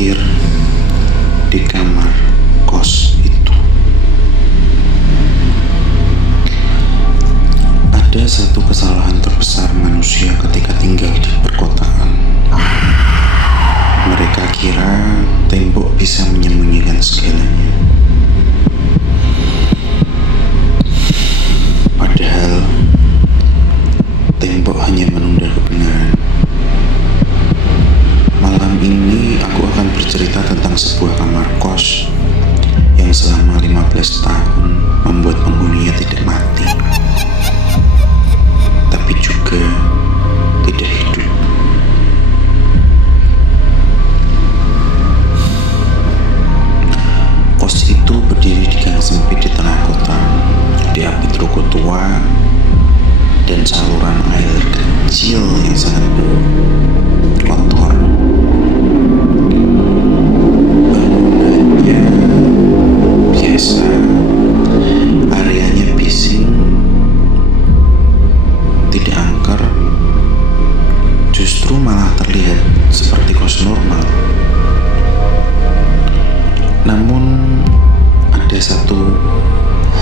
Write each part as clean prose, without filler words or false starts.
terakhir di kamar kos itu. Ada satu kesalahan terbesar manusia ketika tinggal di perkotaan. Mereka kira tembok bisa menyembunyikan segalanya. Padahal tembok hanya menunda kebenaran. Malam ini aku akan bercerita tentang sebuah kamar kos yang selama 15 tahun membuat penghuninya tidak mati, tapi juga tidak hidup. Kos itu berdiri di gang sempit di tengah kota, diapit ruko tua dan saluran air kecil yang sangat kotor. Bangunannya biasa, areanya bising, tidak angker, justru malah terlihat seperti kos normal. Namun ada satu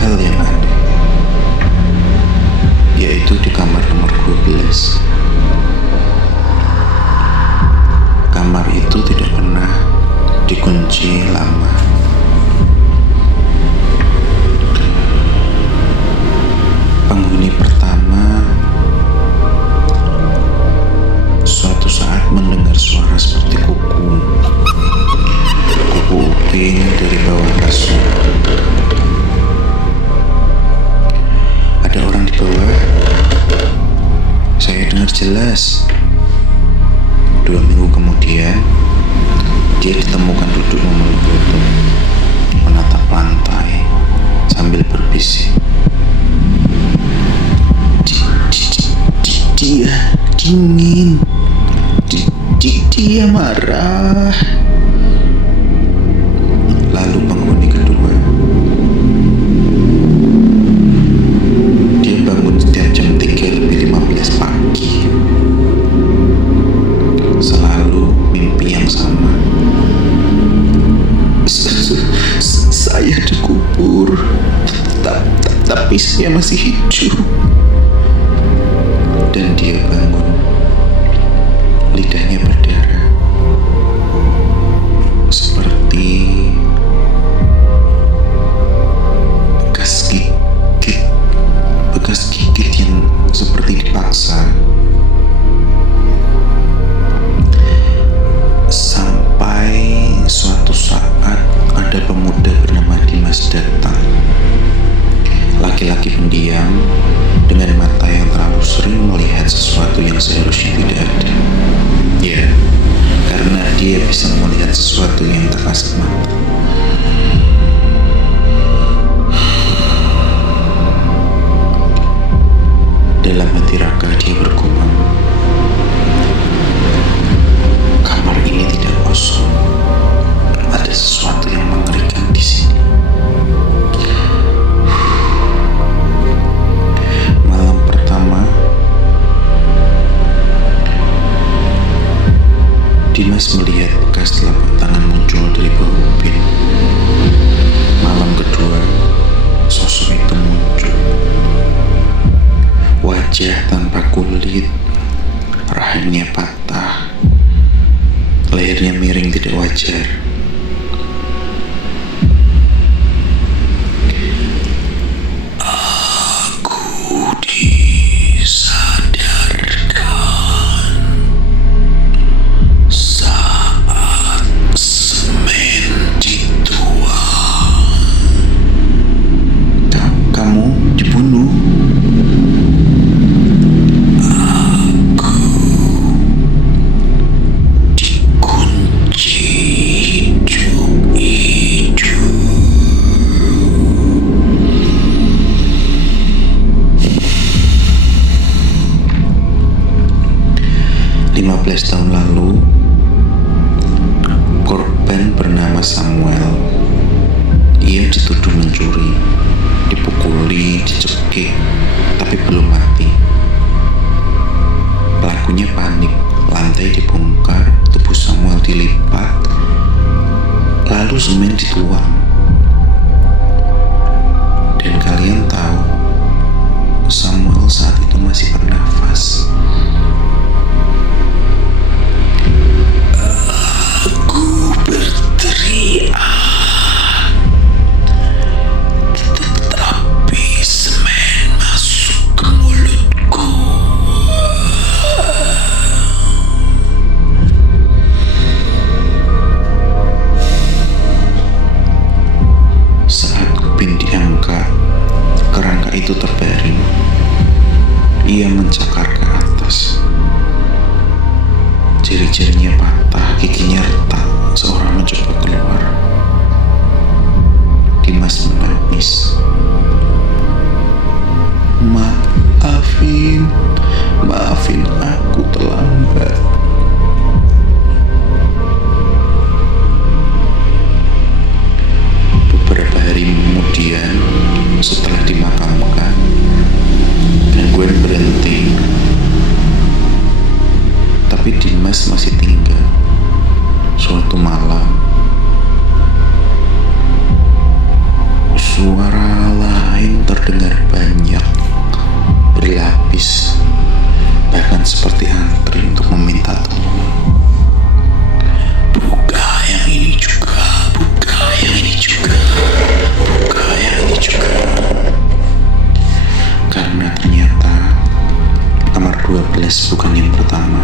hal yang aneh, yaitu di kamar nomor 12. Kamar itu tidak pernah dikunci lama. Penghuni pertama suatu saat mendengar suara seperti kuku upin dari bawah kasur. Ada orang di bawah. Saya dengar jelas. 2 minggu kemudian, dia ditemukan duduk memeluk lutut, menatap lantai sambil berbisik. Dia dingin. Dia marah. Lalu penghuni kedua, dia bangun setiap jam 3:15 pagi. Selalu mimpi yang sama. Saya dikubur, tapi saya masih hidup. Dan dia bangun, lidahnya berdarah, seperti bekas gigit yang seperti dipaksa. Sampai suatu saat ada pemuda bernama Dimas datang. Laki-laki pendiam dengan mata yang terlalu sering melihat sesuatu yang seharusnya tidak ada. Ya, karena dia bisa melihat sesuatu yang tak kasat mata. Dalam hati Raka dia bergumam, kamar ini tidak kosong. Ada sesuatu yang mengerikan di sini. Malam pertama, Dimas melihat bekas telapak tangan muncul dari bawah ubin. Malam kedua, sosok itu muncul. Wajah tanpa kulit, rahangnya patah, lehernya miring tidak wajar. Aku disadarkan saat semen dituang. Kamu dibunuh. Tahun lalu, korban bernama Samuel. Ia dituduh mencuri, dipukuli, dicekik, tapi belum mati. Pelakunya panik, lantai dibongkar, tubuh Samuel dilipat, saat itu masih bernafas. Aku berteriak, tetapi semen masuk ke mulutku. Saat kuping diangkat, kerangka itu terbaring. Ia mencakar ke atas. Jari-jarinya patah, giginya retak, seorang mencoba keluar. Dimas menangis. Maafin aku terlambat. Beberapa hari kemudian, setelah dimakamkan, gangguan berhenti. Tapi Dimas masih tinggal. Suatu malam, suara lain terdengar banyak, berlapis, bahkan seperti antri untuk meminta tolong. Buka yang ini juga, buka yang ini juga, buka yang ini juga. Karena ternyata kamar 12 bukan yang pertama.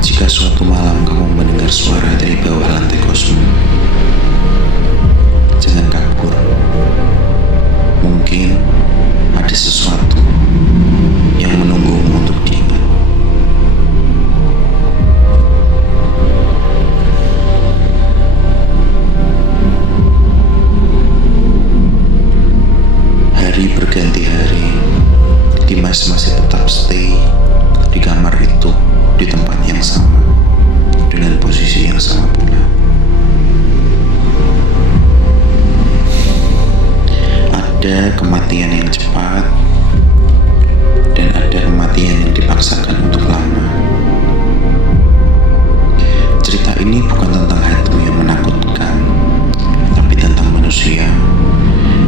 Jika suatu malam kamu mendengar suara dari bawah lantai kosmu, jangan kabur. Mungkin ada sesuatu yang menunggumu untuk diingat. Hari berganti hari, Dimas masih tetap stay di kamar itu, di tempat yang sama, dengan posisi yang sama pula. Ada kematian yang cepat, dan ada kematian yang dipaksakan untuk lama. Cerita ini bukan tentang hantu yang menakutkan, tapi tentang manusia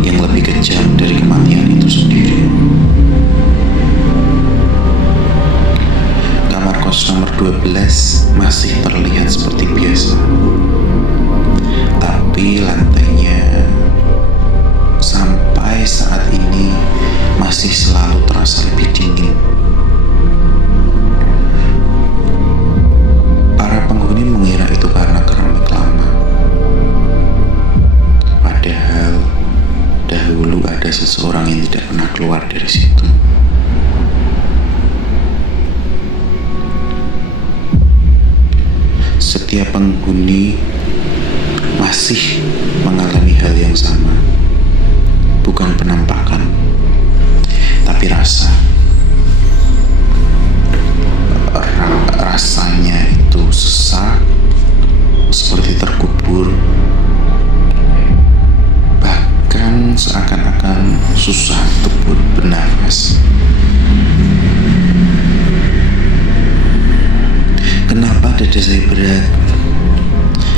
yang lebih kejam dari kematian itu sendiri. Kamar kos nomor 12 masih terlihat seperti biasa, tapi lantainya sampai saat ini masih selalu terasa lebih dingin. Para penghuni mengira itu karena keramik lama, padahal dahulu ada seseorang yang tidak pernah keluar dari situ. Setiap penghuni masih mengalami hal yang sama. Bukan penampakan, tapi rasanya itu sesak, seperti terkubur, bahkan seakan-akan susah untuk bernafas. Kenapa dada saya berat?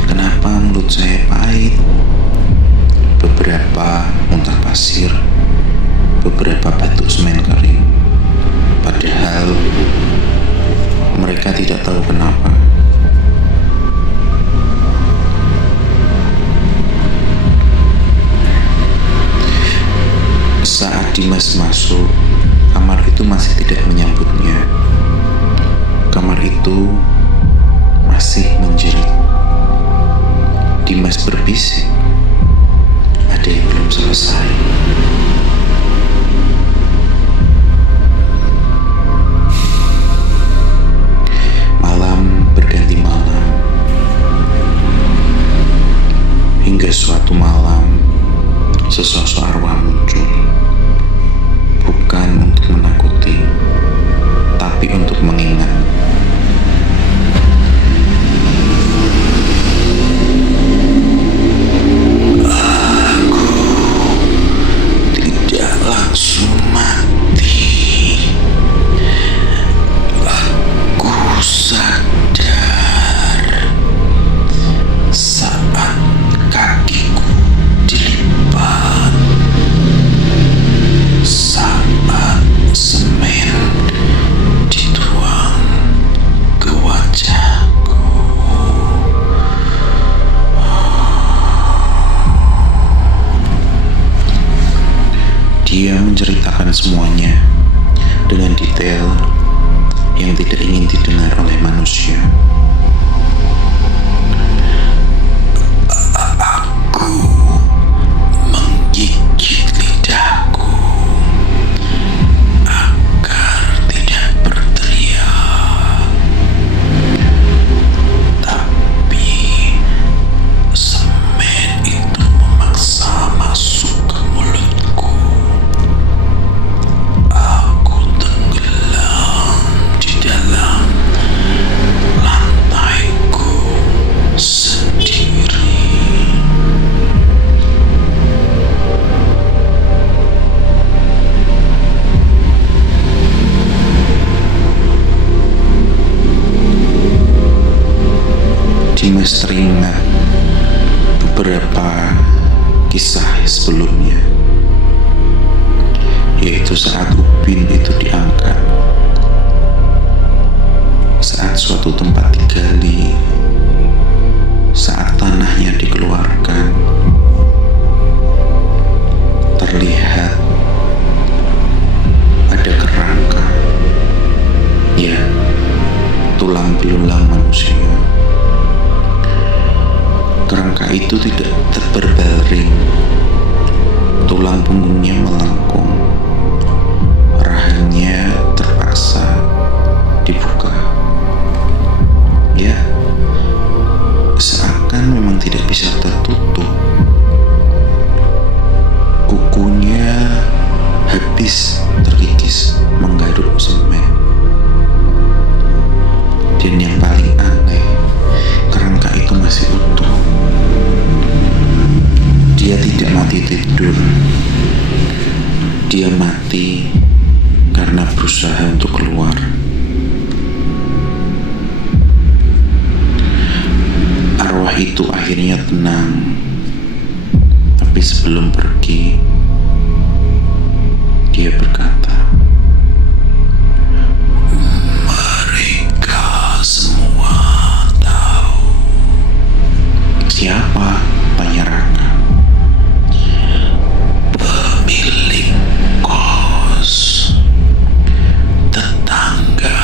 Kenapa mulut saya pahit? Beberapa muntah pasir, beberapa batuk semen kering. Padahal mereka tidak tahu kenapa. Saat Dimas masuk, kamar itu masih tidak menyambutnya. Kamar itu masih menjerit. Dimas berbisik, ada yang belum selesai. Malam berganti malam, hingga suatu malam sesosok arwah muncul, bukan untuk menakuti, tapi untuk mengingat. Dia menceritakan semuanya dengan detail yang tidak ingin didengar oleh manusia. Aku menggigit lidahku agar tidak berteriak, tapi semen itu memaksa masuk ke mulutku. Aku tenggelam di dalam lantaiku sendiri. Dimas teringat beberapa kisah sebelumnya, yaitu saat Upin itu diangkat, saat suatu tempat digali, saat tanahnya dikeluarkan, terlihat ada kerangka, ya, tulang belulang manusia. Kerangka itu tidak terberbaring, tulang punggungnya melengkung, rahangnya terpaksa dibuka. Ya, seakan memang tidak bisa tertutup. Kukunya habis terkikis menggaruk semen. Dan yang paling aneh, kerangka itu masih utuh. Dia tidak mati tidur. Dia mati karena berusaha untuk keluar. Arwah itu akhirnya tenang. Tapi sebelum pergi, dia berkata, "Mereka semua tahu." "Siapa?" tanya Raka. "Pemilik kos, tetangga.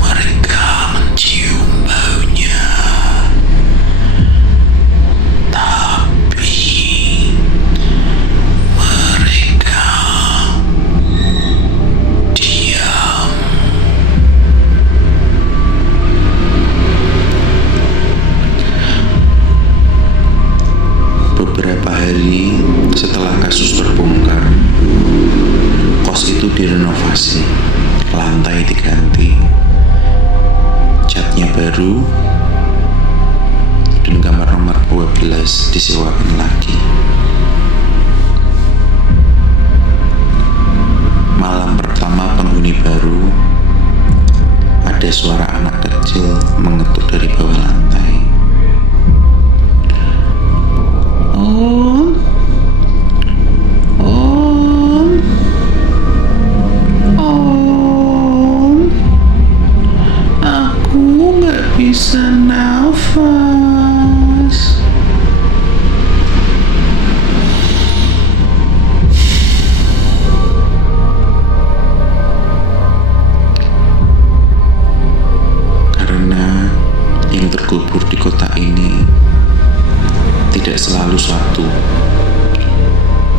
Mereka mencium baunya, tapi mereka diam." Beberapa hari setelah kasus terbongkar, kos itu direnovasi, lantai diganti, catnya baru, dan kamar nomor 12 disewakan lagi. Malam pertama penghuni baru, ada suara anak kecil mengetuk dari bawah lantai. "Om, om, om, aku nggak bisa nafas." Karena yang terkubur di kota ini tidak selalu satu,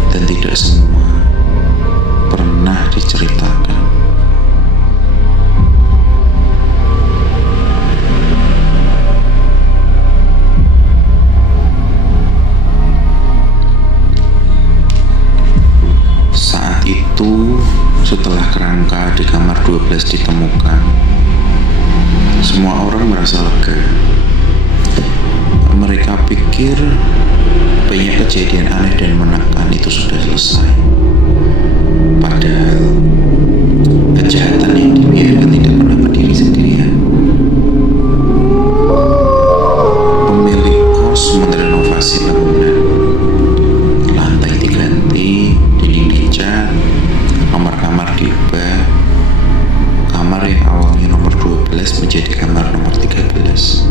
dan tidak semua pernah diceritakan. Saat itu, setelah kerangka di kamar 12 ditemukan, semua orang merasa lega. Mereka pikir banyak kejadian aneh dan menakutkan itu sudah selesai. Padahal kejahatan yang dibiarkan tidak pernah berdiri sendirian. Pemilik kos merenovasi bangunan, lantai diganti, dinding dicat, kamar-kamar diubah. Kamar yang awalnya nomor 12 menjadi kamar nomor 13.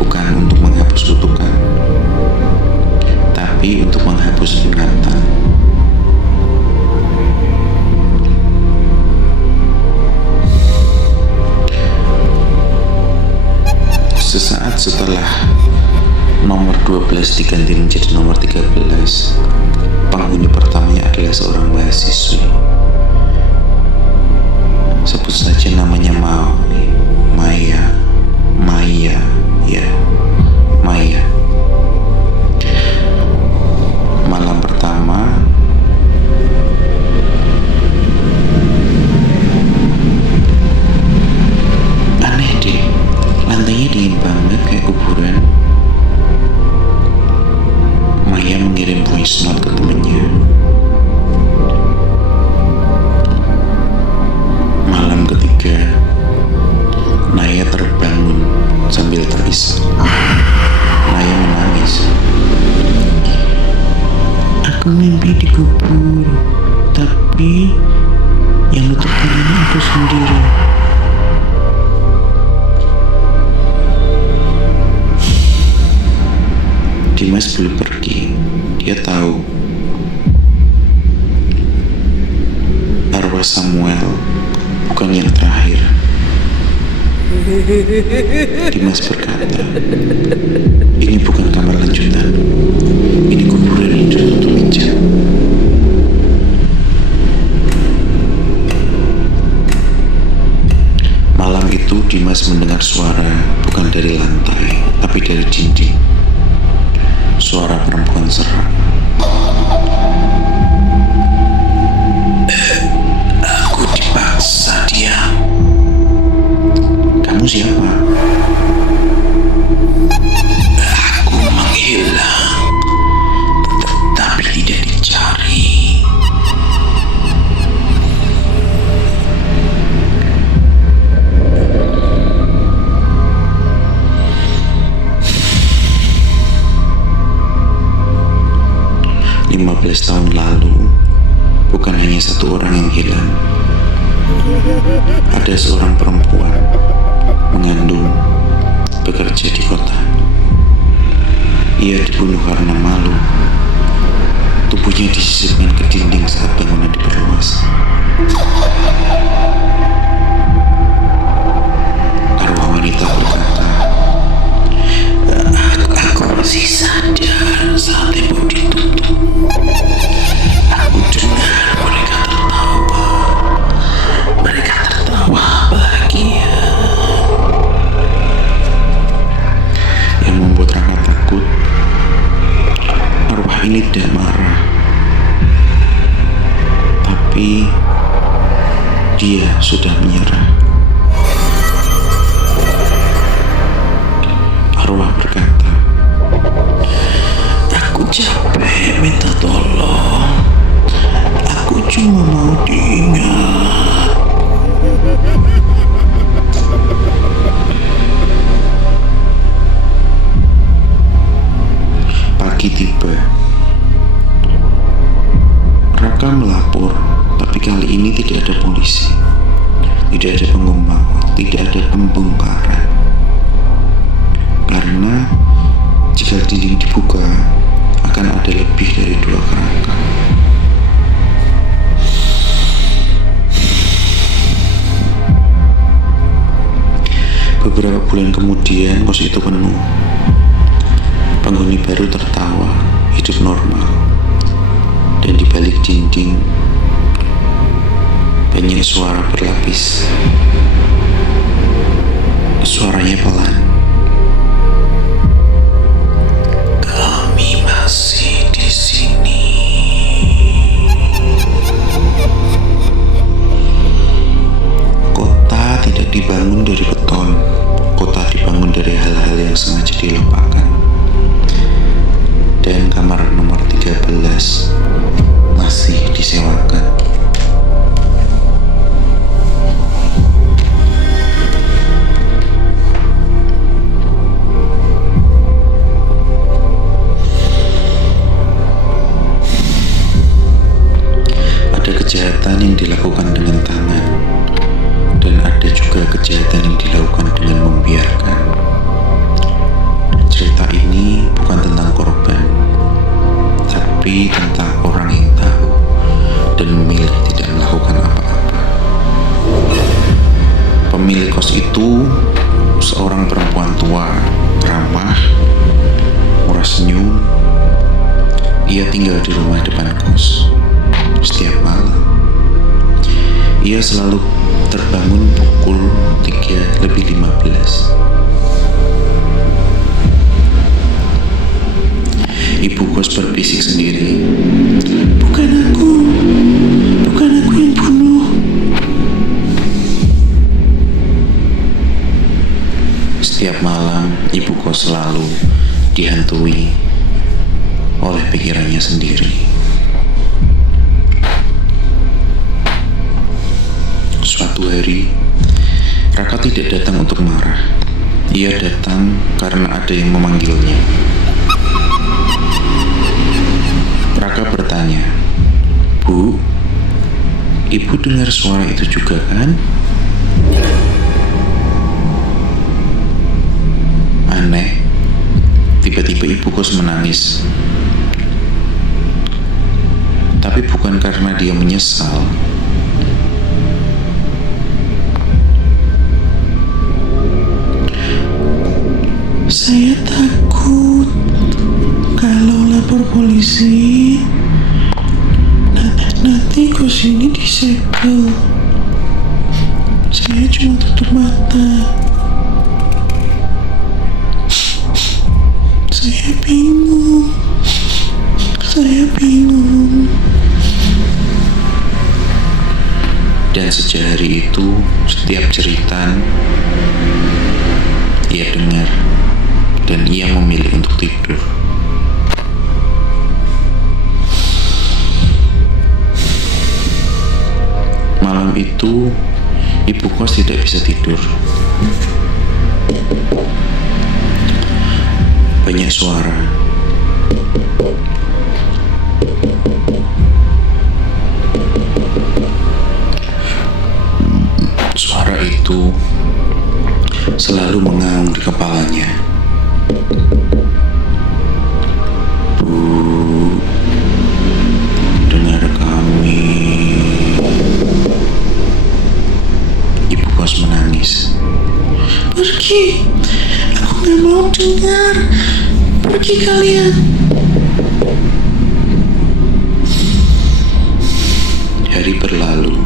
Bukan untuk menghapus kutukan, tapi pergi untuk menghapus ingatan. Sesaat setelah nomor 12 diganti menjadi nomor 13, penghuni pertamanya adalah seorang mahasiswi. Sebut saja namanya Maya. Malam pertama, aneh deh, lantainya dingin banget kayak kuburan. Maya mengirim voice note ke temennya. Malam ketiga, Naya terbangun sambil terisak. Naya menangis. Aku mimpi dikubur, tapi yang nutup dirinya aku sendiri. Dimas belum pergi. Dia tahu arwah Samuel bukan yang terakhir. Dimas berkata, ini bukan kamar lanjutan, ini kuburan yang tertutup hijau. Malam itu Dimas mendengar suara bukan dari lantai, tapi dari dinding. Suara perempuan serak. Aku dipaksa diam. Kamu siapa? Aku menghilang, tetapi tidak dicari. Tahun lalu, bukan hanya satu orang yang hilang. Ada seorang perempuan mengandung, bekerja di kota. Ia dibunuh karena malu. Tubuhnya disisipkan ke dinding saat bangunan diperluas. Arwah wanita berkata, aku masih sadar saat tembok ditutup. Aku dengar mereka tertawa bahagia. Yang membuat Raka takut, arwah ini tidak marah, tapi dia sudah menyerah. Arwah berkata, aku capek minta tolong. Aku cuma mau diingat. Pagi tiba. Raka melapor, tapi kali ini tidak ada polisi, tidak ada pengembang, tidak ada pembongkaran. Karena jika dinding dibuka, akan ada lebih dari 2 kerangka. Beberapa bulan kemudian, kos itu penuh. Penghuni baru tertawa, hidup normal. Dan di balik dinding, banyak suara berlapis. Suaranya pelan. Kami masih di sini. Kota tidak dibangun dari beton. Kota dibangun dari hal-hal yang sengaja dilupakan. Dan kamar nomor 13 masih disewakan. Ada kejahatan yang dilakukan dengan tangan, dan ada juga kejahatan yang dilakukan dengan membiarkan. Cerita ini bukan tentang korban, mimpi tentang orang yang tahu dan memilih tidak melakukan apa-apa. Pemilik kos itu seorang perempuan tua, ramah, murah senyum. Ia tinggal di rumah depan kos. Setiap malam, ia selalu terbangun pukul 3:15. Ibu kos berbisik sendiri, bukan aku yang bunuh. Setiap malam, ibu kos selalu dihantui oleh pikirannya sendiri. Suatu hari, Raka tidak datang untuk marah. Ia datang karena ada yang memanggilnya. Raka bertanya, "Bu, Ibu dengar suara itu juga kan?" Aneh, tiba-tiba ibu kos menangis. Tapi bukan karena dia menyesal. Saya takut kalau lapor polisi, nanti kos ini disegel. Saya cuma tutup mata. Saya bingung. Dan sejak hari itu, setiap cerita ia dengar dan ia memilih untuk tidur. Malam itu, ibu kos tidak bisa tidur. Banyak suara. Suara itu selalu mengaum di kepalanya. Bu, dengar kami. Ibu kos menangis. Pergi, aku gak mau dengar. Pergi kalian. Hari berlalu.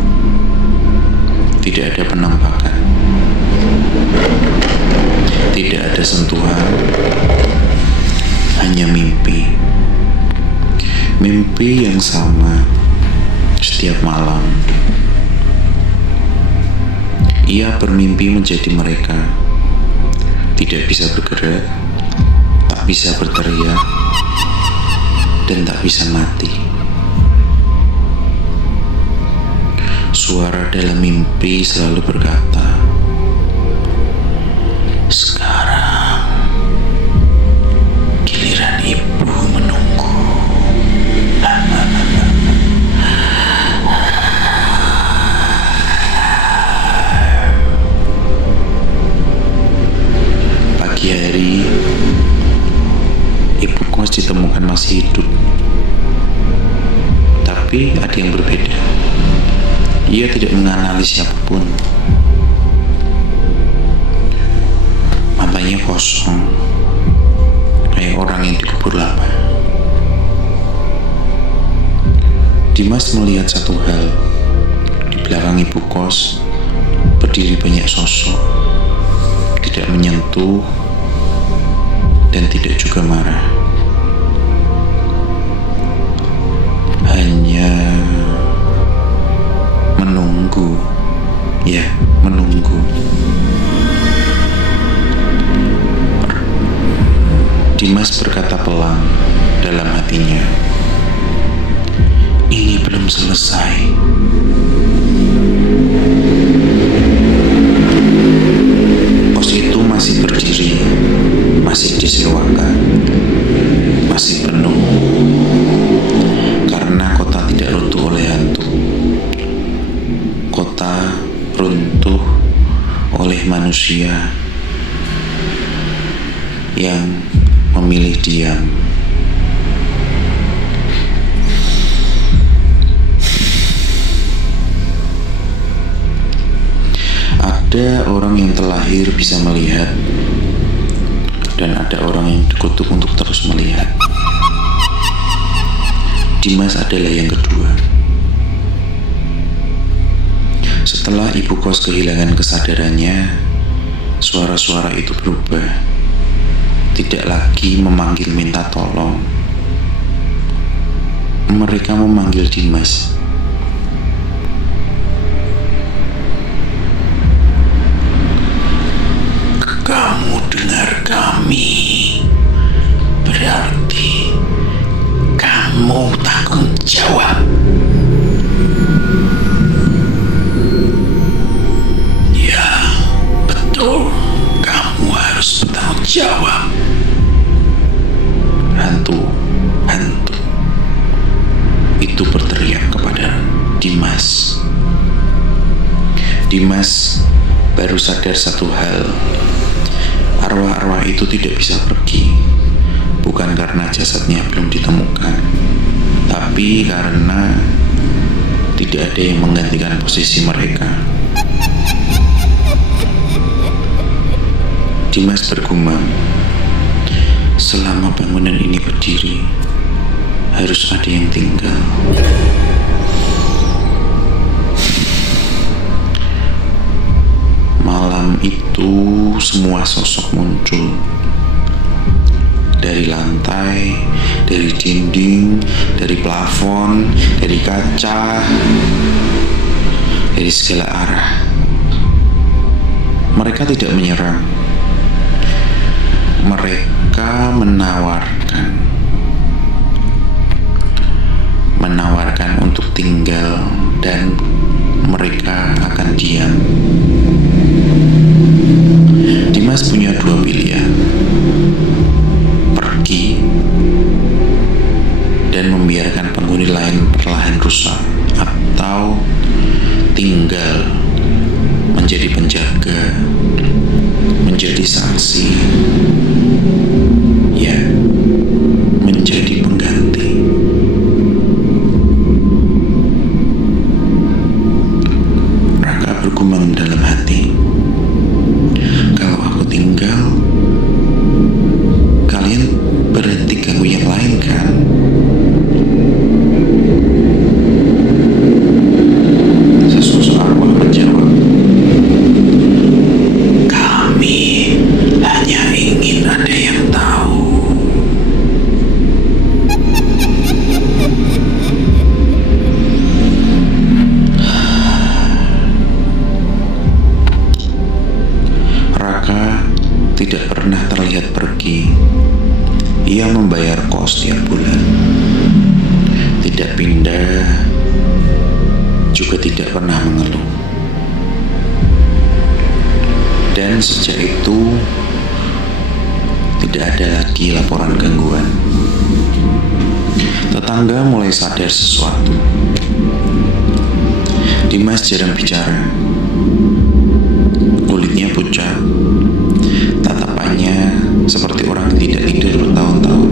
Tidak ada penampakan. Tidak ada sentuhan. Hanya mimpi. Mimpi yang sama setiap malam. Ia bermimpi menjadi mereka. Tidak bisa bergerak, tak bisa berteriak, dan tak bisa mati. Suara dalam mimpi selalu berkata, "Sekarang giliran ibu menunggu." Pagi hari, ibu kos ditemukan masih hidup. Tapi ada yang berbeda. Ia tidak mengenali siapapun. Matanya kosong, kayak orang yang dikubur lama. Dimas melihat satu hal. Di belakang ibu kos berdiri banyak sosok. Tidak menyentuh dan tidak juga marah. Hanya menunggu. Ya, menunggu. Dimas berkata pelan dalam hatinya, "Ini belum selesai." Pos itu masih berdiri, masih disewakan, masih penuh. Karena kota tidak runtuh oleh hantu. Kota runtuh oleh manusia yang memilih diam. Ada orang yang terlahir bisa melihat, dan ada orang yang dikutuk untuk terus melihat. Dimas adalah yang kedua. Setelah ibu kos kehilangan kesadarannya, suara-suara itu berubah. Tidak lagi memanggil minta tolong. Mereka memanggil Dimas. Kamu dengar kami, berarti kamu tanggung jawab. Ya, betul. Kamu harus bertanggung jawab. Hantu itu berteriak kepada Dimas. Dimas baru sadar satu hal. Arwah-arwah itu tidak bisa pergi, bukan karena jasadnya belum ditemukan, tapi karena tidak ada yang menggantikan posisi mereka. Dimas bergumam, selama bangunan ini berdiri, harus ada yang tinggal. Malam itu semua sosok muncul. Dari lantai, dari dinding, dari plafon, dari kaca, dari segala arah. Mereka tidak menyerang. Mereka menawarkan untuk tinggal, dan mereka akan diam. Dimas punya dua pilihan: pergi dan membiarkan penghuni lain perlahan rusak, atau tinggal menjadi penjaga, menjadi saksi, ya, menjadi pengganti. Raka bergumam dalam hati, kalau aku tinggal, kalian berhenti ganggu yang lain kan? Sesosok arwah menjawab, kami hanya ingin ada yang tahu. Raka tidak pernah terlihat pergi. Ia membayar kos tiap bulan, tidak pindah, juga tidak pernah mengeluh. Dan sejak itu tidak ada lagi laporan gangguan. Tetangga mulai sadar sesuatu. Dimas jarang bicara. Kulitnya pucat. Tatapannya seperti orang yang tidak tidur bertahun-tahun.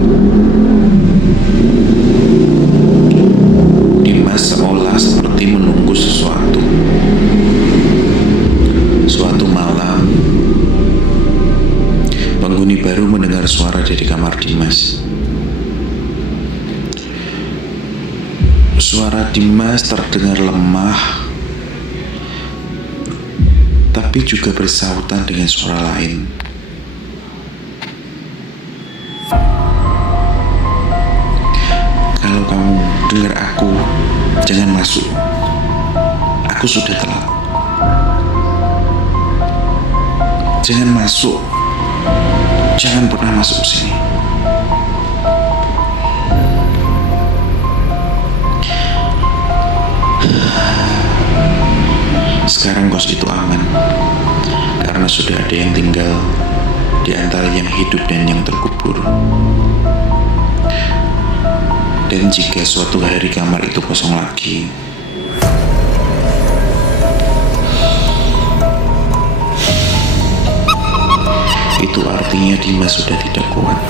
Dimas seolah seperti menunggu sesuatu. Suatu malam, penghuni baru mendengar suara dari kamar Dimas. Suara Dimas terdengar lemah, tapi juga bersautan dengan suara lain. Kalau kamu dengar aku, jangan masuk. Aku sudah telat. Jangan masuk. Jangan pernah masuk ke sini. Sekarang kos itu aman, karena sudah ada yang tinggal di antara yang hidup dan yang terkubur. Dan jika suatu hari kamar itu kosong lagi, itu artinya Dimas sudah tidak kuat.